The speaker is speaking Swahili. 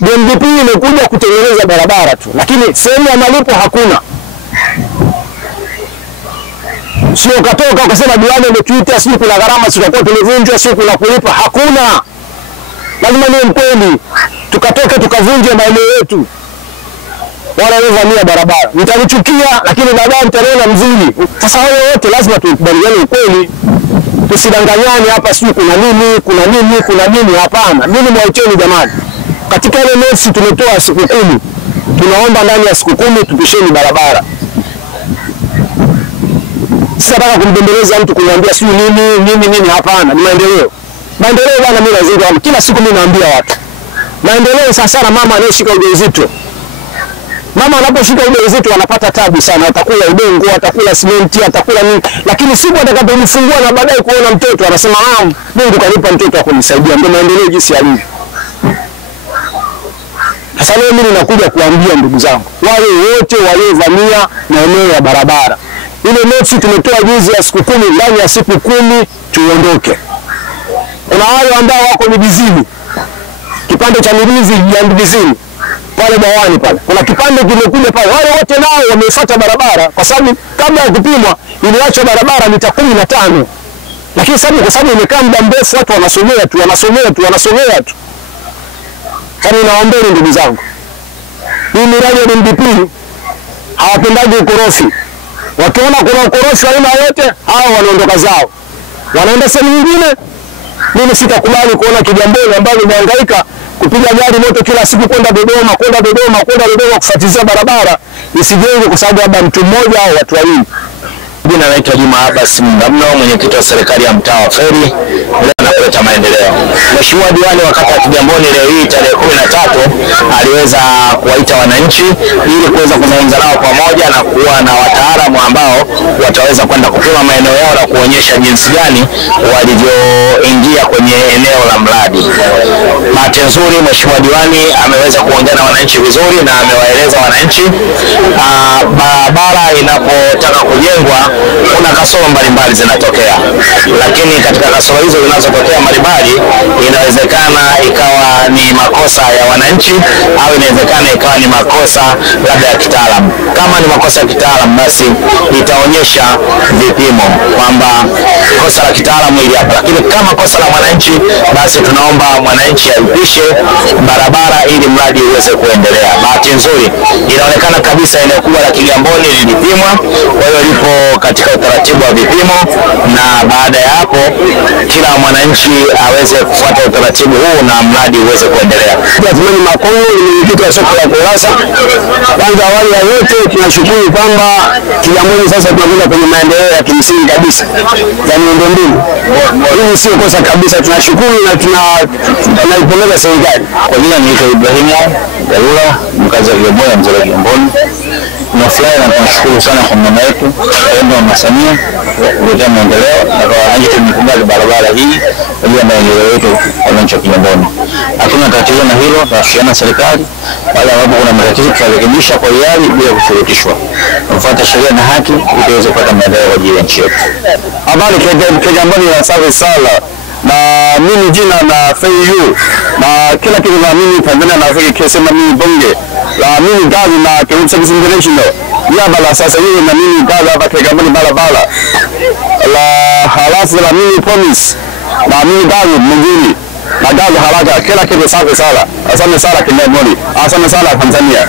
BMDP imekuja kutengeneza barabara tu, lakini sehemu ya malipo hakuna. Sio katoka ukasema diwani ametuita sio kuna gharama tutakuwa tumevunjwa sio kuna kulipa, hakuna. Lazima niwe mkweli. Tukatoke tukavunje maeneo yetu. Wala wavamia barabara. Mtanichukia lakini baadaye mtaona mzuri. Sasa wale wote lazima tukubaliane ukweli. Tusidanganyane hapa sio kuna nini, hapana. Mimi mwacheni jamani. Katika ile notice tumetoa siku 10. Tunaomba ndani ya siku 10 tupisheni barabara. Sitaka kumbembeleza mtu kumwambia sio nini, hapana. Ni maendeleo. Maendeleo bwana, mimi lazima kila siku mimi naambia watu. Maendeleo sasa na mama anayeshika ujauzito. Mama anaposhika ujauzito anapata tabu sana, atakula udongo, atakula simenti, atakula nini, lakini siku atakapojifungua na baadaye kuona mtoto anasema Mungu kanipa mtoto akunisaidia. Ndio maendeleo jinsi yalivyo. Sasa leo mimi nakuja kuambia ndugu zangu, wale wote waliovamia maeneo ya barabara, ile notice tumetoa juzi ya siku 10, ndani ya siku 10 tuondoke. Kuna wale ambao wako Mbizini, kipande cha Mibizi ya Mbizini pale bawani pale, kuna kipande kimekuja pale, wale wote nao wamefuata barabara kwa sababu kabla ya kupimwa iliacha barabara mita 15, lakini sababu kwa sababu imekaa muda mrefu watu wanasomea tu. Kama naombeni ndugu zangu, hii miradi ya BMDP hawapendaji ukorofi. Wakiona kuna ukorofi aina yote, hao wanaondoka zao, wanaenda sehemu nyingine. Mimi sitakubali kuona Kigamboni ambao imehangaika kupiga gari moto kila siku kwenda Dodoma kufuatilia barabara isijenge kwa sababu labda mtu mmoja au watu wawili. Jina naitwa Juma Abbas Mndamno, mwenyekiti wa serikali ya mtaa wa Feri. Leo nakuleta maendeleo. Mheshimiwa diwani wa kata ya Kigamboni leo hii tarehe 13 aliweza kuwaita wananchi ili kuweza kuzungumza nao pamoja na kuwa na wataalamu ambao wataweza kwenda kupima maeneo yao na kuonyesha jinsi gani walivyoingia kwenye eneo la mradi. Bahati nzuri Mheshimiwa diwani ameweza kuongea na wananchi vizuri na amewaeleza wananchi barabara inapotaka kujengwa kuna kasoro mbalimbali zinatokea, lakini katika kasoro hizo zinazotokea mbalimbali inawezekana ikawa ni makosa ya wananchi au inawezekana ikawa ni makosa labda ya kitaalamu. Kama ni makosa ya kitaalamu basi itaonyesha vipimo kwamba kosa la kitaalamu ili hapa, lakini kama kosa la mwananchi basi tunaomba mwananchi aipishe barabara ili mradi uweze kuendelea. Bahati nzuri inaonekana kabisa eneo kubwa la Kigamboni lilipimwa, kwa hiyo lipo katika utaratibu wa vipimo, na baada ya hapo kila mwananchi aweze kufuata utaratibu huu na mradi uweze kuendelea. Jamani, Makongo ni mwenyekiti wa soko la Kurasa. Kwanza awali ya yote tunashukuru kwamba Kigamboni sasa tunakwenda kwenye maendeleo ya kimsingi kabisa ya miundombinu. Hii sio kosa kabisa, tunashukuru na tunaipongeza serikali. Kwa jina naitwa Ibrahimu Galula, mkazi wa Kigamboni, mzee wa Kigamboni. Tunafurahi na tunashukuru sana kwa mama yetu Mama Samia kuleta maendeleo na kwa wananchi tumekubali barabara hii ili maendeleo yetu wananchi wa Kigamboni. Hatuna tatizo na hilo, tunashirikiana na serikali pale ambapo kuna matatizo tutarekebisha kwa hiari bila kushurutishwa. Tunafuata sheria na haki ili tuweze kupata maendeleo kwa ajili ya nchi yetu. Habari Kigamboni na safi sana. Na mimi jina na FAU na kila kitu na mimi Tanzania na Afrika kesema mimi bonge la mimi gazi na Kenya Service International ya bala sasa hivi na mimi gazi hapa Kigamboni barabara la halafu la mimi promise na mimi gazi mwingine na gazi haraka kila kitu safi sana. Asante sana Kigamboni, asante sana Tanzania.